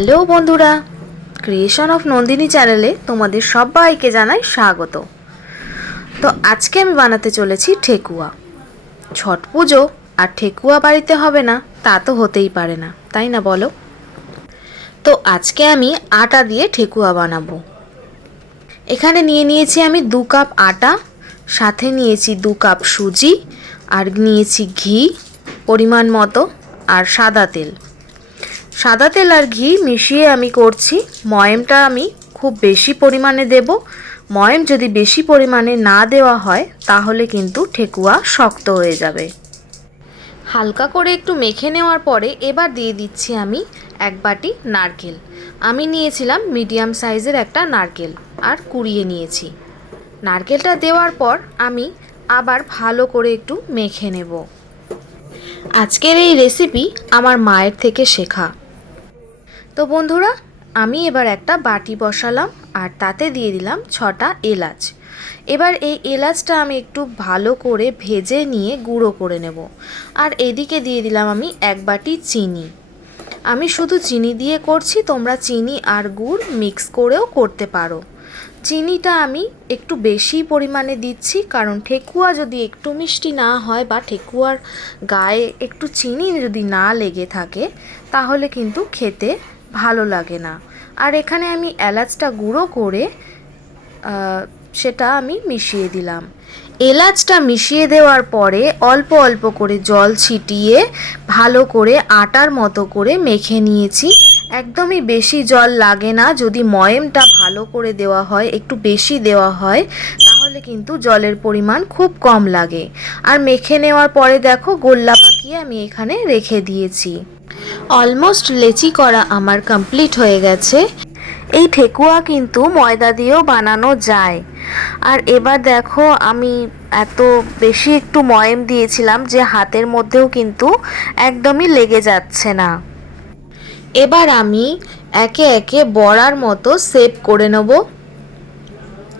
Hello বন্ধুরা, creation of Nandini চ্যানেলে তোমাদের সবাইকে জানাই স্বাগত। তো আজকে আমি বানাতে চলেছি ঠেকুয়া। ছট পুজো আর ঠেকুয়া বাড়িতে হবে না তা তো হতেই পারে না, তাই না বলো? তো আজকে আমি আটা দিয়ে ঠেকুয়া বানাবো। এখানে নিয়েছি আমি 2 কাপ আটা, সাথে নিয়েছি 2 কাপ সুজি, আর নিয়েছি ঘি পরিমাণ মতো, আর সাদা তেল। সাদা তেল আর ঘি মিশিয়ে আমি করছি। ময়মটা আমি খুব বেশি পরিমাণে দেব। ময়ম যদি বেশি পরিমাণে না দেওয়া হয় তাহলে কিন্তু ঠেকুয়া শক্ত হয়ে যাবে। হালকা করে একটু মেখে নেওয়ার পরে এবার দিয়ে দিচ্ছি আমি 1 বাটি নারকেল। আমি নিয়েছিলাম মিডিয়াম সাইজের একটা নারকেল আর কুড়িয়ে নিয়েছি। নারকেলটা দেওয়ার পর আমি আবার ভালো করে একটু মেখে নেব। আজকের এই রেসিপি আমার মায়ের থেকে শেখা। তো বন্ধুরা, আমি এবার একটা বাটি বসালাম আর তাতে দিয়ে দিলাম 6টা এলাচ। এবার এই এলাচটা আমি একটু ভালো করে ভেজে নিয়ে গুঁড়ো করে নেব। আর এদিকে দিয়ে দিলাম আমি 1 বাটি চিনি। আমি শুধু চিনি দিয়ে করছি, তোমরা চিনি আর গুড় মিক্স করেও করতে পারো। চিনিটা আমি একটু বেশি পরিমাণে দিচ্ছি, কারণ ঠেকুয়া যদি একটু মিষ্টি না হয় বা ঠেকুয়ার গায়ে একটু চিনি যদি না লেগে থাকে তাহলে কিন্তু খেতে ভালো লাগে না। আর এখানে আমি এলাচটা গুঁড়ো করে সেটা আমি মিশিয়ে দিলাম। এলাচটা মিশিয়ে দেওয়ার পরে অল্প অল্প করে জল ছিটিয়ে ভালো করে আটার মতো করে মেখে নিয়েছি। একদমই বেশি জল লাগে না, যদি ময়মটা ভালো করে দেওয়া হয়, একটু বেশি দেওয়া হয় তাহলে কিন্তু জলের পরিমাণ খুব কম লাগে। আর মেখে নেওয়ার পরে দেখো গোল্লা পাকিয়ে আমি এখানে রেখে দিয়েছি। অলমোস্ট লেচি করা আমার কমপ্লিট হয়ে গেছে। এই ঠেকুয়া কিন্তু ময়দা দিয়েও বানানো যায়। আর এবার দেখো আমি এত বেশি একটু ময়ম দিয়েছিলাম যে হাতের মধ্যেও কিন্তু একদমই লেগে যাচ্ছে না। এবার আমি একে একে বড়ার মতো শেপ করে নেব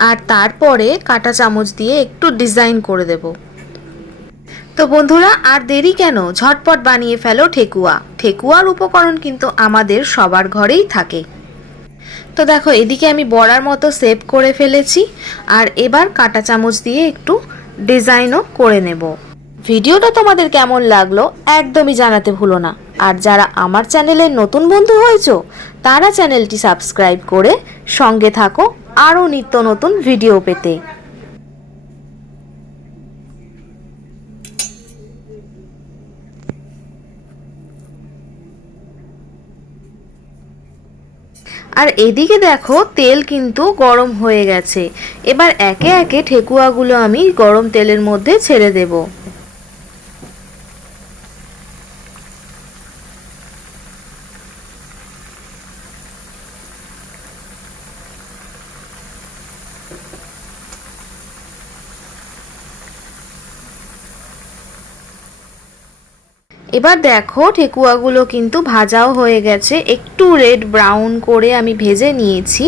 আর তারপরে কাঁটা চামচ দিয়ে একটু ডিজাইন করে দেব। তো বন্ধুরা, আর দেরি কেন, ঝটপট বানিয়ে ফেলো ঠেকুয়া। ঠেকুয়ার উপকরণ কিন্তু আমাদের সবার ঘরেই থাকে। তো দেখো এদিকে আমি বড়ার মতো শেপ করে ফেলেছি আর এবার কাঁটা চামচ দিয়ে একটু ডিজাইনও করে নেব। ভিডিওটা তোমাদের কেমন লাগলো একদমই জানাতে ভুলো না। আর যারা আমার চ্যানেলের নতুন বন্ধু হয়েছো তারা চ্যানেলটি সাবস্ক্রাইব করে সঙ্গে থাকো আরও নিত্য নতুন ভিডিও পেতে। আর এদিকে দেখো তেল কিন্তু গরম হয়ে গেছে। এবার একে একে ঠেকুয়াগুলো আমি গরম তেলের মধ্যে ছেড়ে দেব। এবার দেখো ঠেকুয়াগুলো কিন্তু ভাজাও হয়ে গেছে, একটু রেড ব্রাউন করে আমি ভেজে নিয়েছি।